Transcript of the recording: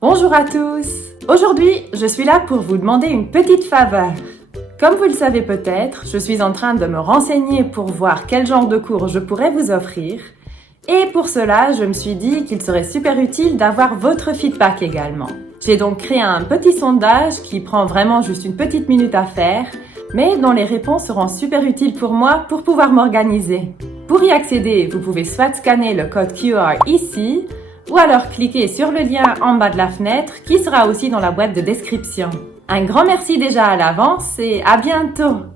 Bonjour à tous! Aujourd'hui, je suis là pour vous demander une petite faveur. Comme vous le savez peut-être, je suis en train de me renseigner pour voir quel genre de cours je pourrais vous offrir. Et pour cela, je me suis dit qu'il serait super utile d'avoir votre feedback également. J'ai donc créé un petit sondage qui prend vraiment juste une petite minute à faire, mais dont les réponses seront super utiles pour moi pour pouvoir m'organiser. Pour y accéder, vous pouvez soit scanner le code QR ici, ou alors cliquez sur le lien en bas de la fenêtre qui sera aussi dans la boîte de description. Un grand merci déjà à l'avance et à bientôt!